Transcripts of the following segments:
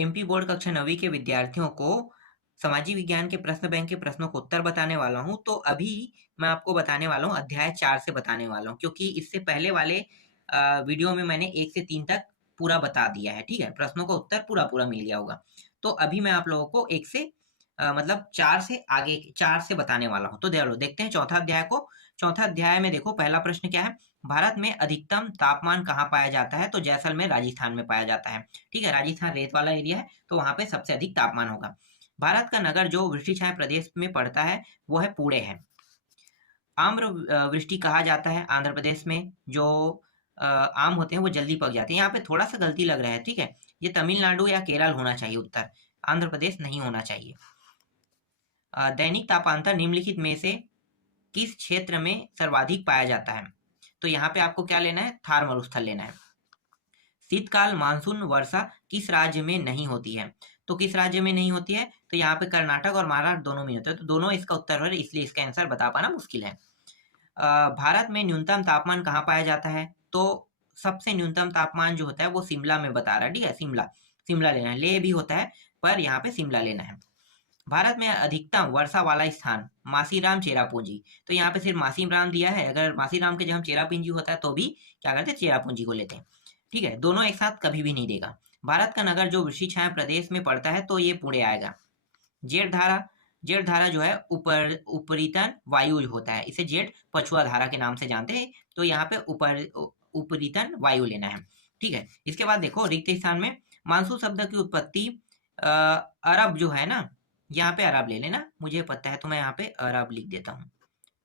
MP board कक्षा 9वीं के विद्यार्थियों को सामाजिक विज्ञान के प्रश्न बैंक के प्रश्नों को उत्तर बताने वाला हूँ। तो अभी मैं आपको बताने वाला हूँ अध्याय 4 से बताने वाला हूँ, क्योंकि इससे पहले वाले वीडियो में मैंने 1 से 3 तक पूरा बता दिया है। ठीक है, प्रश्नों का उत्तर पूरा मिल गया होगा। तो अभी मैं आप लोगों को 1 से मतलब 4 से आगे 4 से बताने वाला हूँ। तो देखते हैं चौथा अध्याय को। चौथा अध्याय में देखो, पहला प्रश्न क्या है, भारत में अधिकतम तापमान कहाँ पाया जाता है? तो जैसलमेर राजस्थान में पाया जाता है। ठीक है, राजस्थान रेत वाला एरिया है, तो वहां पे सबसे अधिक तापमान होगा। भारत का नगर जो वृष्टि छाया प्रदेश में पड़ता है वो है पुणे है। आम्र वृष्टि कहा जाता है आंध्र प्रदेश में, जो आम होते हैं वो जल्दी पक जाते हैं। यहाँ पे थोड़ा सा गलती लग रहा है। ठीक है, ये तमिलनाडु या केरल होना चाहिए उत्तर, आंध्र प्रदेश नहीं होना चाहिए। दैनिक तापांतर निम्नलिखित में से किस क्षेत्र में सर्वाधिक पाया जाता है? तो यहाँ पे आपको क्या लेना है, थार मरुस्थल लेना है। शीतकाल मानसून वर्षा किस राज्य में नहीं होती है? तो किस राज्य में नहीं होती है? तो यहाँ पे कर्नाटक और महाराष्ट्र दोनों में होता है, तो दोनों इसका उत्तर है, इसलिए इसका आंसर बता पाना मुश्किल है। भारत में न्यूनतम तापमान कहाँ पाया जाता है? तो सबसे न्यूनतम तापमान जो होता है वो शिमला में बता रहा है। ठीक है, शिमला शिमला लेना है, ले भी होता है पर यहाँ पे शिमला लेना है। भारत में अधिकतम वर्षा वाला स्थान मासीराम चेरापूंजी, तो यहाँ पे सिर्फ मासीराम दिया है। अगर मासीराम के जगह चेरापूंजी होता है तो भी क्या करते हैं, चेरापूंजी को लेते हैं। ठीक है, दोनों एक साथ कभी भी नहीं देगा। भारत का नगर जो वृष्टि छाया प्रदेश में पड़ता है तो ये पुणे आएगा। जेठ धारा, जेठ धारा जो है उपरितन वायु होता है, इसे जेठ पछुआ धारा के नाम से जानते हैं। तो यहाँ पे उपरितन वायु लेना है। ठीक है, इसके बाद देखो रिक्त स्थान में मानसून शब्द की उत्पत्ति अरब जो है ना, यहाँ पे अरब ले लेना, मुझे पता है तो मैं यहाँ पे अरब लिख देता हूँ।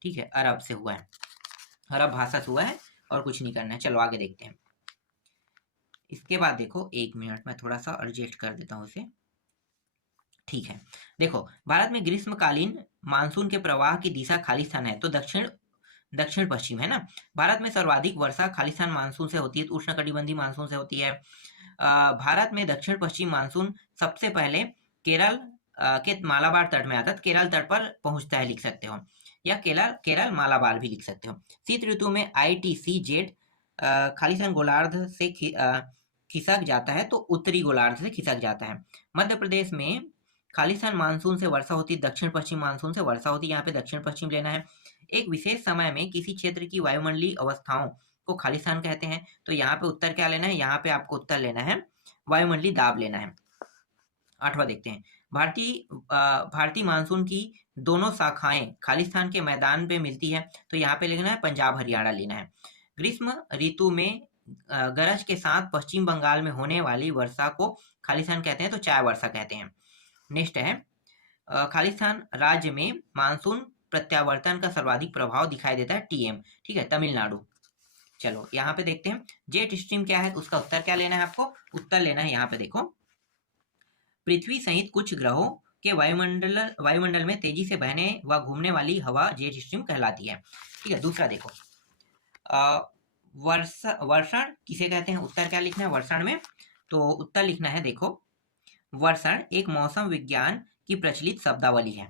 ठीक है, अरब से हुआ है, अरब भाषा से हुआ है और कुछ नहीं करना है। चलो आगे देखते हैं। इसके बाद देखो, 1 मिनट में थोड़ा सा एडजस्ट कर देता हूँ इसे। ठीक है, देखो भारत में ग्रीष्मकालीन मानसून के प्रवाह की दिशा खालिस्तान है, तो दक्षिण दक्षिण पश्चिम है ना। भारत में सर्वाधिक वर्षा खालिस्तान मानसून से होती है, तो उष्णकटिबंधीय मानसून से होती है। भारत में दक्षिण पश्चिम मानसून सबसे पहले केरल के मालाबार तट में आता है, केरल तट पर पहुंचता है लिख सकते हो, या केरल केरल मालाबार भी लिख सकते हो। शीत ऋतु में ITC जेट खालिस्तान गोलार्ध से खिसक जाता है, तो उत्तरी गोलार्ध से खिसक जाता है। मध्य प्रदेश में खालिस्तान मानसून से वर्षा होती है, दक्षिण पश्चिम मानसून से वर्षा होती है, यहाँ पे दक्षिण पश्चिम लेना है। एक विशेष समय में किसी क्षेत्र की वायुमंडलीय अवस्थाओं को खालिस्तान कहते हैं, तो यहाँ पे उत्तर क्या लेना है, यहाँ पे आपको उत्तर लेना है वायुमंडलीय दाब लेना है। 8वां देखते हैं, भारतीय मानसून की दोनों शाखाएं खालिस्तान के मैदान पे मिलती है, तो यहाँ पे लेना है पंजाब हरियाणा लेना है। ग्रीष्म ऋतु में गरज के साथ पश्चिम बंगाल में होने वाली वर्षा को खालिस्तान कहते हैं, तो चाय वर्षा कहते हैं। नेक्स्ट है, खालिस्तान राज्य में मानसून प्रत्यावर्तन का सर्वाधिक प्रभाव दिखाई देता है TM। ठीक है, तमिलनाडु। चलो यहाँ पे देखते हैं जेट स्ट्रीम क्या है, तो उसका उत्तर क्या लेना है आपको, उत्तर लेना है यहाँ पे देखो, पृथ्वी सहित कुछ ग्रहों के वायुमंडल में तेजी से बहने व घूमने वाली हवा जेट स्ट्रीम कहलाती है। ठीक है, दूसरा देखो, वर्षण किसे कहते हैं, उत्तर क्या लिखना है वर्षण में, तो उत्तर लिखना है देखो, वर्षण एक मौसम विज्ञान की प्रचलित शब्दावली है।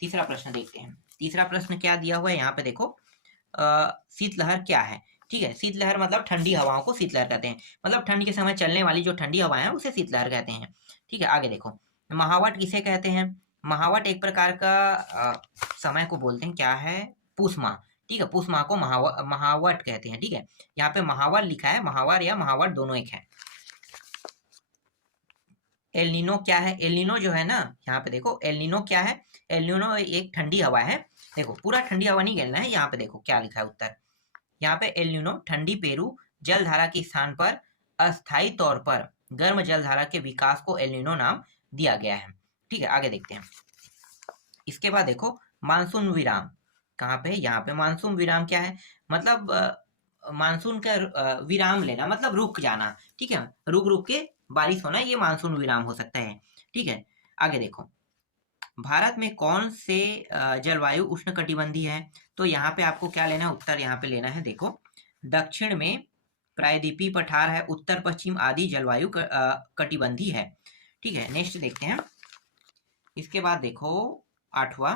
तीसरा प्रश्न देखते हैं, तीसरा प्रश्न क्या दिया हुआ है यहाँ पे देखो, शीतलहर क्या है। ठीक है, शीतलहर मतलब ठंडी हवाओं को शीतलहर कहते हैं, मतलब ठंड के समय चलने वाली जो ठंडी हवाएं हैं उसे शीतलहर कहते हैं। ठीक है, आगे देखो, महावट किसे कहते हैं, महावट एक प्रकार का समय को बोलते हैं, क्या है, पूस माह। ठीक है, पूस माह को महावट कहते हैं। ठीक है, यहाँ पे महावर लिखा है, महावर या महावट दोनों एक है। एलनीनो क्या है, एलनीनो जो है ना, यहाँ पे देखो एलनीनो क्या है, एलनीनो एक ठंडी हवा है। देखो पूरा ठंडी हवा नहीं कहना है, यहाँ पे देखो क्या लिखा है उत्तर, यहाँ पे एलनीनो ठंडी पेरू जलधारा के स्थान पर अस्थायी तौर पर गर्म जलधारा के विकास को एलनीनो नाम दिया गया है। ठीक है, आगे देखते हैं। इसके बाद देखो मानसून विराम कहाँ पे है, यहाँ पे मानसून विराम क्या है, मतलब मानसून का विराम लेना, मतलब रुक जाना। ठीक है, रुक रुक के बारिश होना, ये मानसून विराम हो सकता है। ठीक है, आगे देखो, भारत में कौन से जलवायु उष्णकटिबंधीय है, तो यहाँ पे आपको क्या लेना है, उत्तर यहाँ पे लेना है देखो, दक्षिण में प्रायद्वीपीय पठार है, उत्तर पश्चिम आदि जलवायु कटिबंधीय है। ठीक है, नेक्स्ट देखते हैं। इसके बाद देखो 8वां,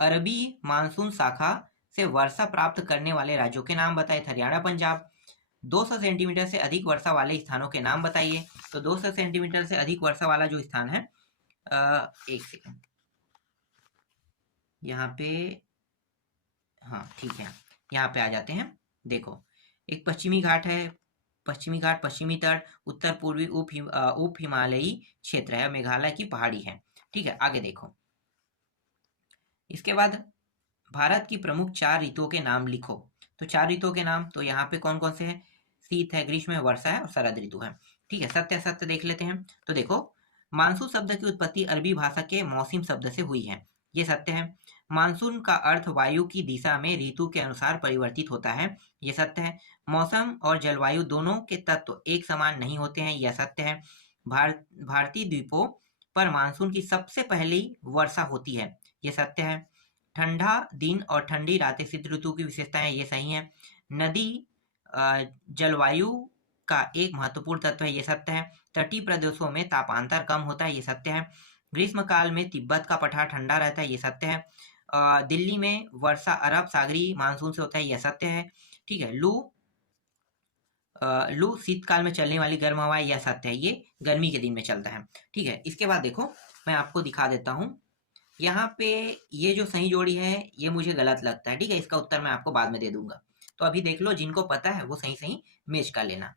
अरबी मानसून शाखा से वर्षा प्राप्त करने वाले राज्यों के नाम बताए, हरियाणा पंजाब। 200 सेंटीमीटर से अधिक वर्षा वाले स्थानों के नाम बताइए। तो 200 सेंटीमीटर से अधिक वर्षा वाला जो स्थान है, एक सेकंड, यहाँ पे, हाँ ठीक है, यहाँ पे आ जाते हैं। देखो, एक पश्चिमी घाट है, पश्चिमी घाट, पश्चिमी तट, उत्तर पूर्वी उप हिमालयी क्षेत्र है, मेघालय की पहाड़ी है। ठीक है, आगे देखो। इसके बाद भारत की प्रमुख 4 ऋतुओं के नाम लिखो। तो 4 ऋतुओं के नाम, तो यहाँ पे कौन कौन से हैं? शीत है, ग्रीष्म है, वर्षा है और शरद ऋतु है। ठीक है, सत्य असत्य देख लेते हैं। तो देखो, मानसून शब्द की उत्पत्ति अरबी भाषा के मौसम शब्द से हुई है, ये सत्य है। मानसून का अर्थ वायु की दिशा में ऋतु के अनुसार परिवर्तित होता है, ये सत्य है। मौसम और जलवायु दोनों के तत्व एक समान नहीं होते हैं, यह सत्य है। भारतीय द्वीपों पर मानसून की सबसे पहली वर्षा होती है, ये सत्य है। ठंडा दिन और ठंडी रातें शीत ऋतु की विशेषताएं, ये सही है। नदी जलवायु का एक महत्वपूर्ण तत्व है, ये सत्य है। तटीय प्रदेशों में तापांतर कम होता है, ये सत्य है। ग्रीष्म काल में तिब्बत का पठार ठंडा रहता है, ये सत्य है। दिल्ली में वर्षा अरब सागरी मानसून से होता है, यह सत्य है। ठीक है, लू शीतकाल में चलने वाली गर्म हवा, यह सत्य है, ये गर्मी के दिन में चलता है। ठीक है, इसके बाद देखो, मैं आपको दिखा देता हूँ। यहाँ पे ये जो सही जोड़ी है, ये मुझे गलत लगता है। ठीक है, इसका उत्तर मैं आपको बाद में दे दूंगा। तो अभी देख लो, जिनको पता है वो सही सही मैच कर लेना।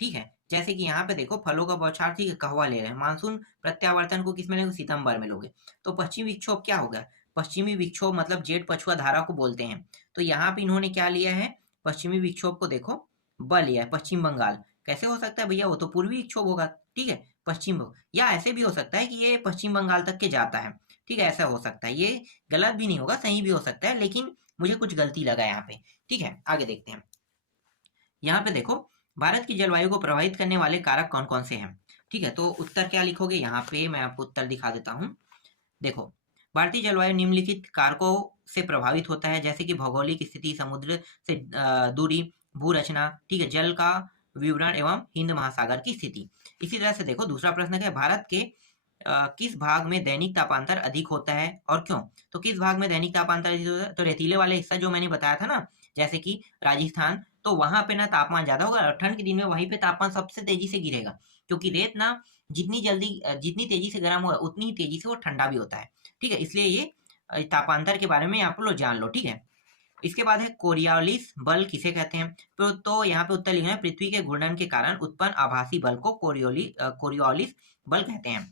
ठीक है, जैसे कि यहाँ पे देखो, फलों का बौछार, ठीक है, कहवा ले रहे हैं। मानसून प्रत्यावर्तन को किस में लोगे? सितंबर में लोगे। तो पश्चिमी विक्षोभ क्या होगा? पश्चिमी विक्षोभ मतलब जेठ पछुआ धारा को बोलते हैं। तो यहाँ पे इन्होंने क्या लिया है? पश्चिमी विक्षोभ को देखो, ब लिया है, पश्चिम बंगाल। कैसे हो सकता है भैया? वो तो पूर्वी विक्षोभ होगा। ठीक है, पश्चिम, या ऐसे भी हो सकता है कि ये पश्चिम बंगाल तक के जाता है। ठीक है, ऐसा हो सकता है। ये गलत भी नहीं होगा, सही भी हो सकता है, लेकिन मुझे कुछ गलती लगा यहाँ पे। ठीक है, आगे देखते हैं। यहाँ पे देखो, भारत की जलवायु को प्रभावित करने वाले कारक कौन कौन से हैं? ठीक है, तो उत्तर क्या लिखोगे? यहाँ पे मैं आपको उत्तर दिखा देता हूँ। देखो, भारतीय जलवायु निम्नलिखित कारकों से प्रभावित होता है, जैसे कि भौगोलिक स्थिति, समुद्र से दूरी, भू रचना, ठीक है, जल का विवरण एवं हिंद महासागर की स्थिति। इसी तरह से देखो, दूसरा प्रश्न है, भारत के किस भाग में दैनिक तापांतर अधिक होता है और क्यों? तो किस भाग में दैनिक तापांतर अधिक होता है? तो रेतीले वाले हिस्सा जो मैंने बताया था ना, जैसे कि राजस्थान, तो वहां पे ना तापमान ज्यादा होगा और ठंड के दिन में वहीं पे तापमान सबसे तेजी से गिरेगा, क्योंकि रेत ना जितनी तेजी से गर्म होगा उतनी ही तेजी से वो ठंडा भी होता है। ठीक है, इसलिए ये तापांतर के बारे में आप लोग जान लो। ठीक है, इसके बाद है कोरियोलिस बल किसे कहते हैं? तो यहाँ पे उत्तर लिखना है, पृथ्वी के घूर्णन के कारण उत्पन्न आभासी बल को कोरियोलिस बल कहते हैं।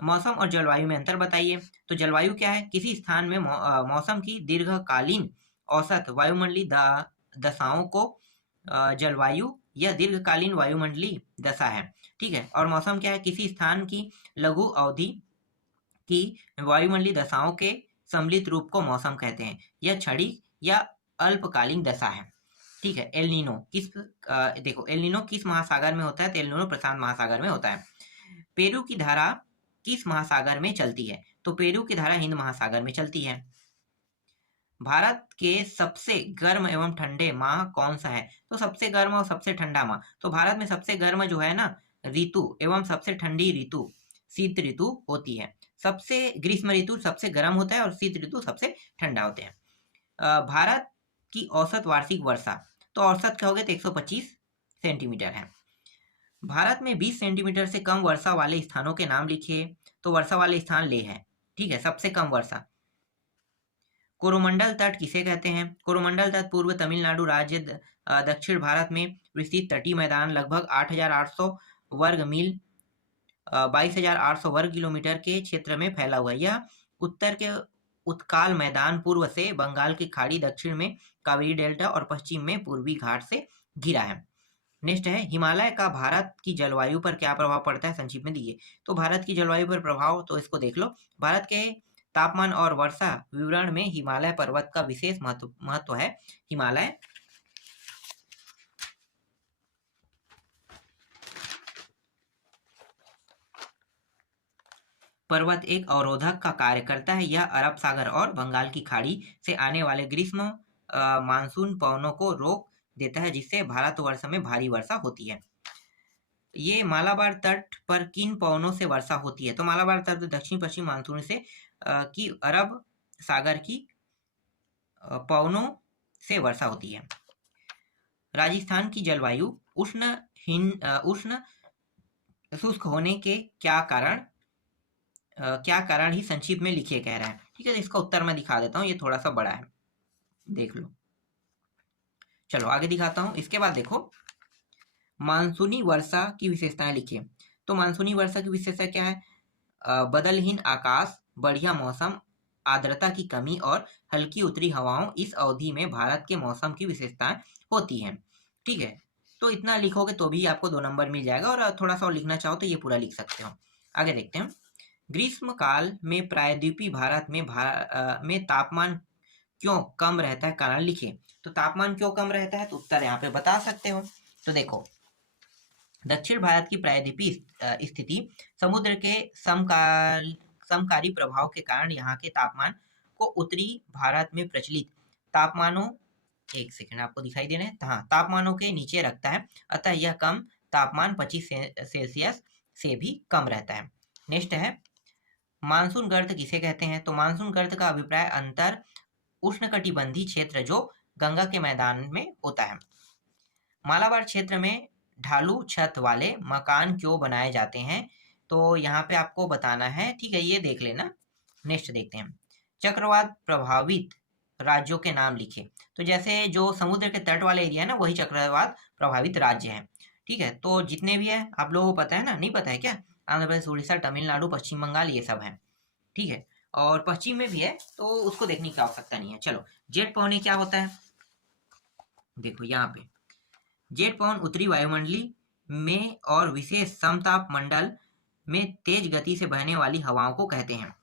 मौसम और जलवायु में अंतर बताइए। तो जलवायु क्या है? किसी स्थान में मौसम की दीर्घकालीन औसत वायुमंडलीय दशाओं को जलवायु या दीर्घकालीन वायुमंडलीय दशा है। ठीक है, और मौसम क्या है? किसी स्थान की लघु अवधि की वायुमंडलीय दशाओं के सम्मिलित रूप को मौसम कहते हैं। यह क्षणिक या अल्पकालीन दशा है। ठीक है, एल नीनो देखो, एल नीनो किस महासागर में होता है? तो एल नीनो प्रशांत महासागर में होता है। पेरू की धारा किस महासागर में चलती है? तो पेरू की धारा हिंद महासागर में चलती है। भारत के सबसे गर्म एवं ठंडे माह कौन सा है? तो सबसे गर्म और सबसे ठंडा माह, तो भारत में सबसे गर्म जो है ना ऋतु एवं सबसे ठंडी ऋतु शीत ऋतु होती है। सबसे ग्रीष्म ऋतु सबसे गर्म होता है और शीत ऋतु सबसे ठंडा होते हैं। भारत की औसत वार्षिक वर्षा, तो औसत कहोगे तो 125 सेंटीमीटर है। भारत में 20 सेंटीमीटर से कम वर्षा वाले स्थानों के नाम लिखिए। तो वर्षा वाले स्थान लेह है। ठीक है, सबसे कम वर्षा। कोरोमंडल तट किसे कहते हैं? कोरोमंडल तट पूर्व तमिलनाडु राज्य दक्षिण भारत में विस्तृत तटीय मैदान लगभग 8,800 वर्ग मील 22,800 वर्ग किलोमीटर के क्षेत्र में फैला हुआ है। यह उत्तर के उत्काल मैदान, पूर्व से बंगाल की खाड़ी, दक्षिण में कावेरी डेल्टा और पश्चिम में पूर्वी घाट से घिरा है। नेक्स्ट है, हिमालय का भारत की जलवायु पर क्या प्रभाव पड़ता है? संक्षिप्त में दिए। तो भारत की जलवायु पर प्रभाव, तो इसको देख लो। भारत के तापमान और वर्षा विवरण में हिमालय पर्वत का विशेष महत्व है। हिमालय पर्वत एक अवरोधक का कार्य करता है। यह अरब सागर और बंगाल की खाड़ी से आने वाले ग्रीष्म मानसून पवनों को रोक देता है, जिससे भारतवर्ष में भारी वर्षा होती है। ये मालाबार तट पर किन पवनों से वर्षा होती है? तो मालाबार तट दक्षिण पश्चिम मानसून से की अरब सागर की पवनों से वर्षा होती है। राजस्थान की जलवायु उष्ण शुष्क होने के क्या कारण ही संक्षिप्त में लिखिए कह रहा है। ठीक है, तो इसका उत्तर मैं दिखा देता हूँ, ये थोड़ा सा बड़ा है, देख लो। चलो आगे दिखाता हूँ। इसके बाद देखो, मानसूनी वर्षा की विशेषताएं लिखिए। तो मानसूनी वर्षा की विशेषता क्या है? बदलहीन आकाश, बढ़िया मौसम, आर्द्रता की कमी और हल्की उत्तरी हवाओं इस अवधि में भारत के मौसम की विशेषताएं होती हैं। ठीक है, तो इतना लिखोगे तो भी आपको 2 नंबर मिल जाएगा, और थोड़ा सा और लिखना चाहो तो ये पूरा लिख सकते हो। आगे देखते हैं। ग्रीष्म काल में प्रायद्वीपीय भारत में तापमान क्यों कम रहता है, कारण लिखिए। तो तापमान क्यों कम रहता है, तो उत्तर यहाँ पे बता सकते हो। तो देखो, दक्षिण भारत की प्रायद्वीपीय स्थिति, समुद्र के समकारी प्रभाव के कारण यहाँ के तापमान को उत्तरी भारत में प्रचलित तापमानों, एक सेकंड आपको दिखाई दे रहे हैं, हाँ, तापमानों के नीचे रखता है, अतः यह कम तापमान 25 सेल्सियस से भी कम रहता है। नेक्स्ट है, मानसून गर्त किसे कहते हैं? तो मानसून गर्त का अभिप्राय अंतर उष्णकटिबंधीय क्षेत्र जो गंगा के मैदान में होता है। मालाबार क्षेत्र में ढालू छत वाले मकान क्यों बनाए जाते हैं? तो यहाँ पे आपको बताना है, ठीक है, ये देख लेना। नेक्स्ट देखते हैं, चक्रवात प्रभावित राज्यों के नाम लिखे। तो जैसे जो समुद्र के तट वाले एरिया है ना, वही चक्रवात प्रभावित राज्य है। ठीक है, तो जितने भी है आप लोगों को पता है ना, नहीं पता है क्या? आंध्र प्रदेश, उड़ीसा, तमिलनाडु, पश्चिम बंगाल, ये सब है। ठीक है, और पश्चिम में भी है, तो उसको देखने की आवश्यकता नहीं है। चलो, जेट पवनी क्या होता है? देखो यहाँ पे, जेट पवन उत्तरी वायुमंडली में और विशेष समताप मंडल में तेज गति से बहने वाली हवाओं को कहते हैं।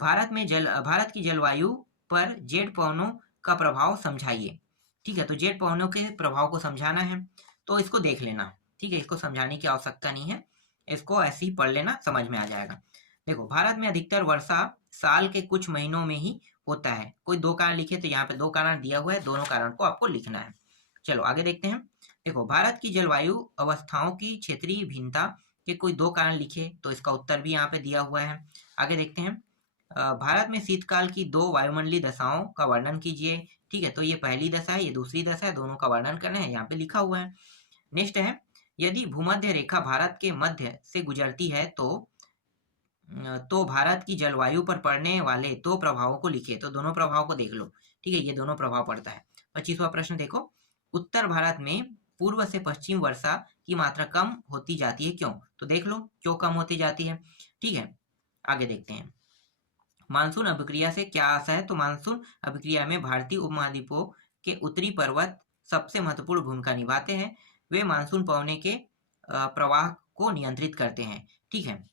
भारत की जलवायु पर जेट पवनों का प्रभाव समझाइए। ठीक है, तो जेट पवनों के प्रभाव को समझाना है, तो इसको देख लेना। ठीक है, इसको समझाने की आवश्यकता नहीं है, इसको ऐसे ही पढ़ लेना, समझ में आ जाएगा। देखो, भारत में अधिकतर वर्षा साल के कुछ महीनों में ही होता है। कोई 2 कारण लिखे, तो यहाँ पे 2 कारण दिया हुआ है, दोनों कारण को आपको लिखना है। चलो आगे देखते हैं। देखो, भारत की जलवायु अवस्थाओं की क्षेत्रीय भिन्नता के कोई 2 कारण लिखे, तो इसका उत्तर भी यहाँ पे दिया हुआ है। आगे देखते हैं, भारत में शीतकाल की 2 वायुमंडलीय दशाओं का वर्णन कीजिए। ठीक है, तो ये पहली दशा है, ये दूसरी दशा है, दोनों का वर्णन करना है, यहाँ पे लिखा हुआ है। नेक्स्ट है, यदि भूमध्य रेखा भारत के मध्य से गुजरती है तो भारत की जलवायु पर पड़ने वाले 2 प्रभावों को लिखिए। तो दोनों प्रभाव को देख लो। ठीक है, ये दोनों प्रभाव पड़ता है। 25वां प्रश्न देखो, उत्तर भारत में पूर्व से पश्चिम वर्षा की मात्रा कम होती जाती है, क्यों? तो देख लो क्यों कम होती जाती है। ठीक है, आगे देखते हैं, मानसून अभिक्रिया से क्या आशा है? तो मानसून अभिक्रिया में भारतीय उपमहाद्वीपों के उत्तरी पर्वत सबसे महत्वपूर्ण भूमिका निभाते हैं। वे मानसून पवने के प्रवाह को नियंत्रित करते हैं। ठीक है,